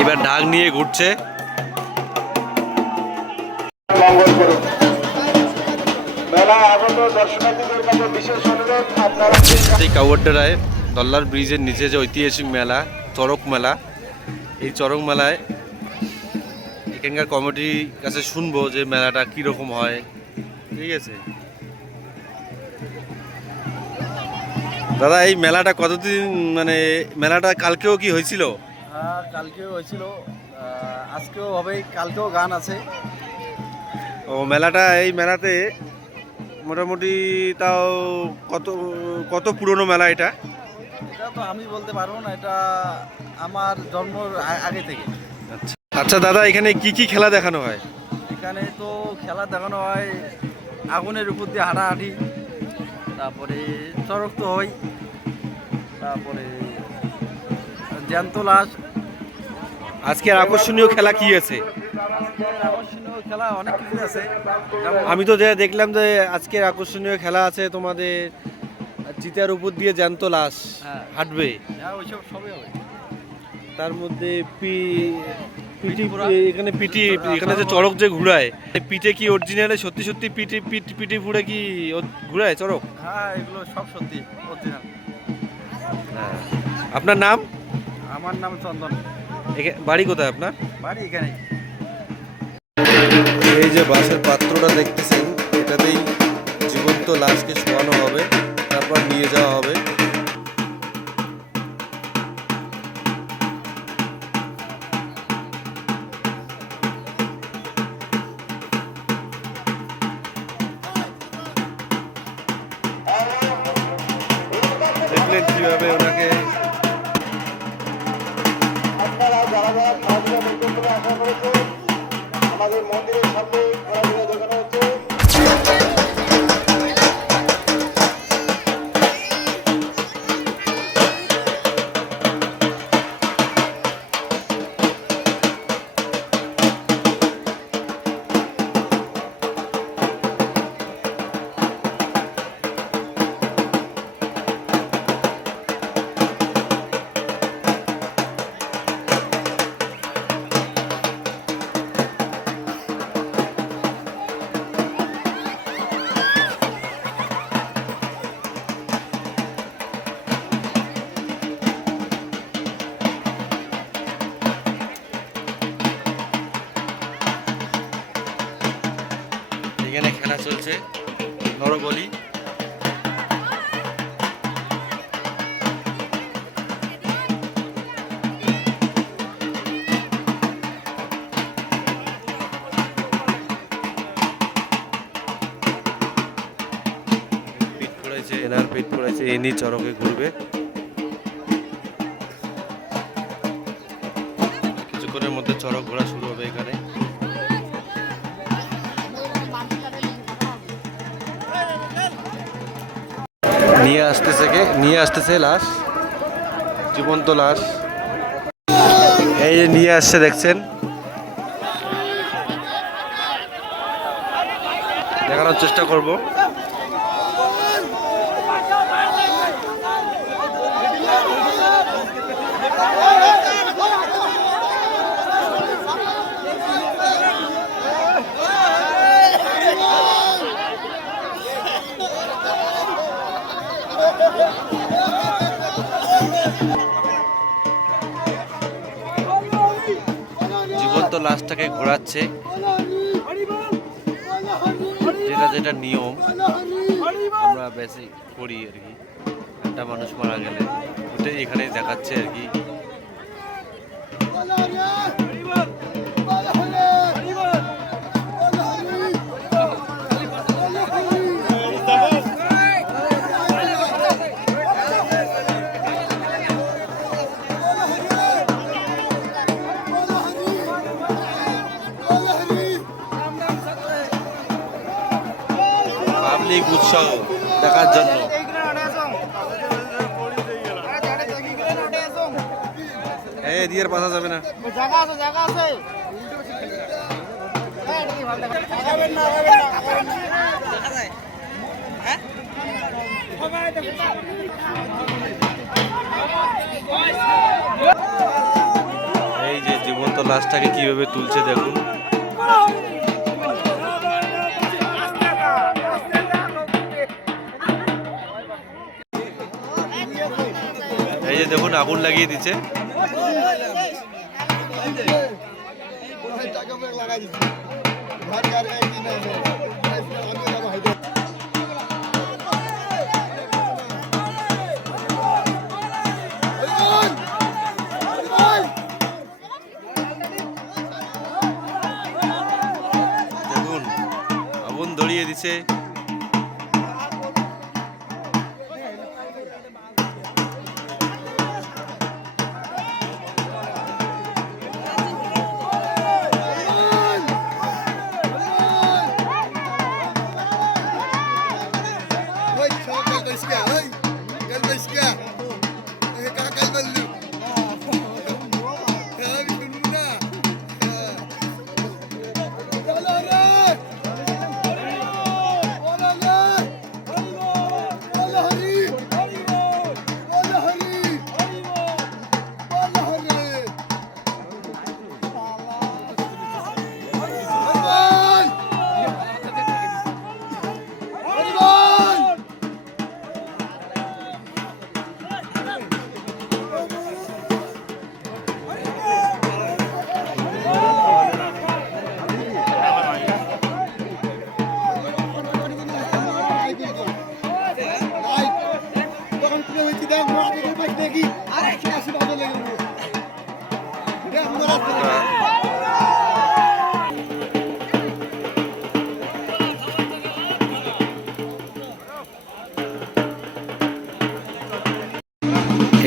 এবার ঢাক নিয়ে ঘুরছে। এই কাউয়াড্ডারায় দল্লার ব্রিজের নিচে যে ঐতিহাসিক মেলা চড়ক মেলা, এই চড়ক মেলায় এখানকার কমিটির কাছে শুনবো যে মেলাটা কীরকম হয়। ঠিক আছে দাদা, এই মেলাটা কতদিন, মানে মেলাটা কালকেও কি হয়েছিল? হ্যাঁ, কালকেও হয়েছিল, আজকেও হবে, কালকেও গান আছে। ও মেলাটা, এই মেলাতে মোটামুটি তাও কত কত পুরনো মেলা এটা? এটা তো আমি বলতে পারবো না, এটা আমার জন্মর আগে থেকে। আচ্ছা আচ্ছা দাদা, এখানে কি কি খেলা দেখানো হয়? এখানে তো খেলা দেখানো হয়, আগুনের উপর দিয়ে হাঁটাহাঁটি, তারপরে চড়ক তো হয়, তারপরে জ্যান্ত লাশ। আজকের আকর্ষণীয় খেলা কি আছে? আজকের আকর্ষণীয় খেলা অনেক কিছু আছে। আমি তো যা দেখলাম যে আজকের আকর্ষণীয় খেলা আছে তোমাদের চিতার উপর দিয়ে জ্যান্ত লাশ হাঁটবে। হ্যাঁ, ওইসব সবই হবে। তার মধ্যে পিটি, এখানে পিটি, এখানে যে চড়ক যে ঘুরায়, পিঠে কি অরিজিনালে সত্যি সত্যি পিঠে পিঠে ফুড়ে কি ঘুরায় চড়ক? হ্যাঁ, এগুলো সব সত্যি অরিজিনাল। হ্যাঁ। আপনার নাম? আমার নাম চন্দন। বাড়ি কোথায় আপনার? বাড়ি এখানে। এই যে বাঁশের পাত্রটা দেখতেছেন, এটাতেই জীবন্ত লাশকে শোয়ানো হবে, তারপর নিয়ে যাওয়া হবে। দেখলেন কিভাবে ওনাকে আমাদের মন্দিরের সামনে ঘোরাঘুরা দেখানো হচ্ছে। এখানে খেলা চলছে নরবলি। পিঠ পড়েছে, এনার পিঠ পড়েছে, এনি চরকে ঘুরবে। কিছুক্ষণের মধ্যে চরক ঘোরা শুরু হবে এখানে। নিয়ে আসতেছে লাশ, জীবন্ত লাশ। এই যে নিয়ে আসছে, দেখছেন, দেখানোর চেষ্টা করব। জীবন্ত লাশটাকে ঘোরাচ্ছে, যেটা যেটা নিয়ম আমরা বেশি করি আর কি। একটা মানুষ মারা গেলে ওটাই এখানে দেখাচ্ছে আর কি। পাবলিক উৎসাহ দেখার জন্য। এই দিয়ে পাশা যাবে না। এই যে লাশটাকে কিভাবে তুলছে দেখুন। এই যে দেখুন আগুন লাগিয়ে দিচ্ছে। দেখুন আগুন ধরিয়ে দিছে।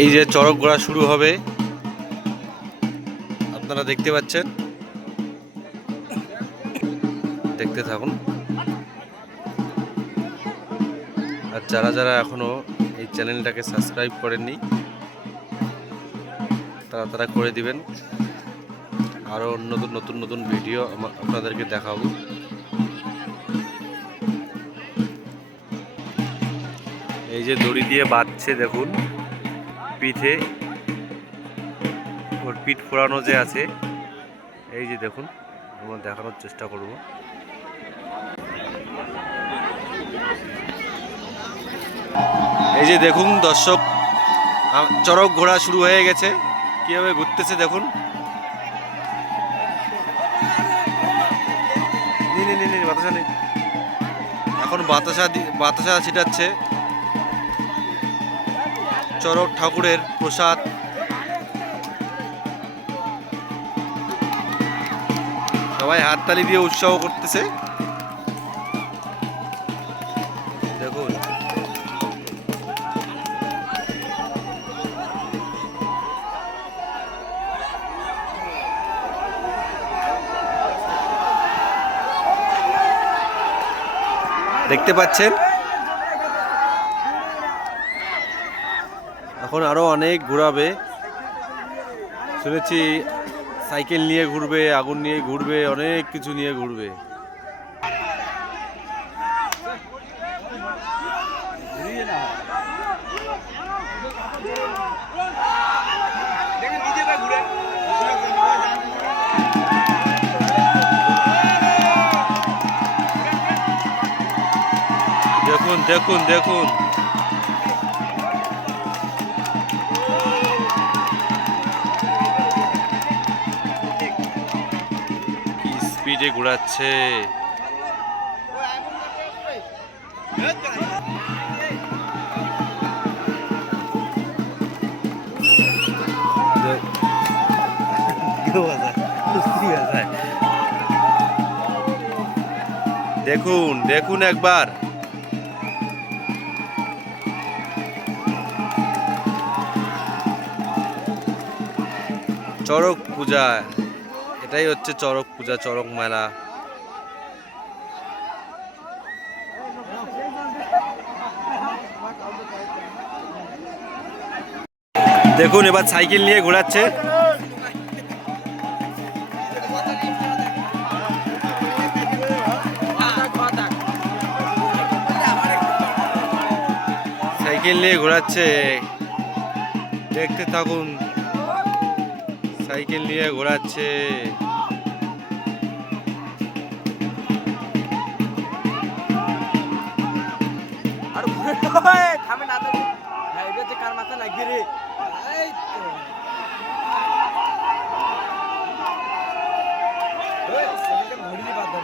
এই যে চড়ক ঘোড়া শুরু হবে, আপনারা দেখতে পাচ্ছেন, দেখতে থাকুন। আর যারা যারা এখনো এই চ্যানেলটাকে সাবস্ক্রাইব করেননি তারা তারা করে দিবেন। আরও নতুন নতুন নতুন ভিডিও আপনাদেরকে দেখাবো। এই যে দড়ি দিয়ে বাঁধছে দেখুন পিঠে, ওর পিঠ ফোড়ানো যে আছে, এই যে দেখুন আমরা দেখানোর চেষ্টা করব। এই যে দেখুন দর্শক, চড়ক ঘোড়া শুরু হয়ে গেছে, কিভাবে ঘুরতেছে দেখুন। বাতাসা নেই, এখন বাতাসা ছিটাচ্ছে। চড়ক ঠাকুরের প্রসাদ, সবাই হাততালি দিয়ে উৎসাহ করতেছে দেখুন। দেখতে পাচ্ছেন এখন আরো অনেক ঘোরাবে, শুনেছি সাইকেল নিয়ে ঘুরবে, আগুন নিয়ে ঘুরবে, অনেক কিছু নিয়ে ঘুরবে। দেখুন দেখুন দেখুন, কি স্পিডে ঘোরাচ্ছে। দেখুন দেখুন একবার, চড়ক পূজা, এটাই হচ্ছে চড়ক পূজা, চড়ক মেলা। দেখুন এবার সাইকেল নিয়ে ঘোরাচ্ছে। সাইকেল নিয়ে ঘোরাচ্ছে, দেখতে থাকুন। সাইকেল নিয়ে ঘোরাচ্ছে। আর থামে না ভাই, এটা যে কার মাথা লাগবে রে। এই তো ওই সাইকেলটা ঘুরিয়ে বাদ দাও।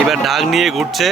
এবার ঢাক নিয়ে ঘুরছে।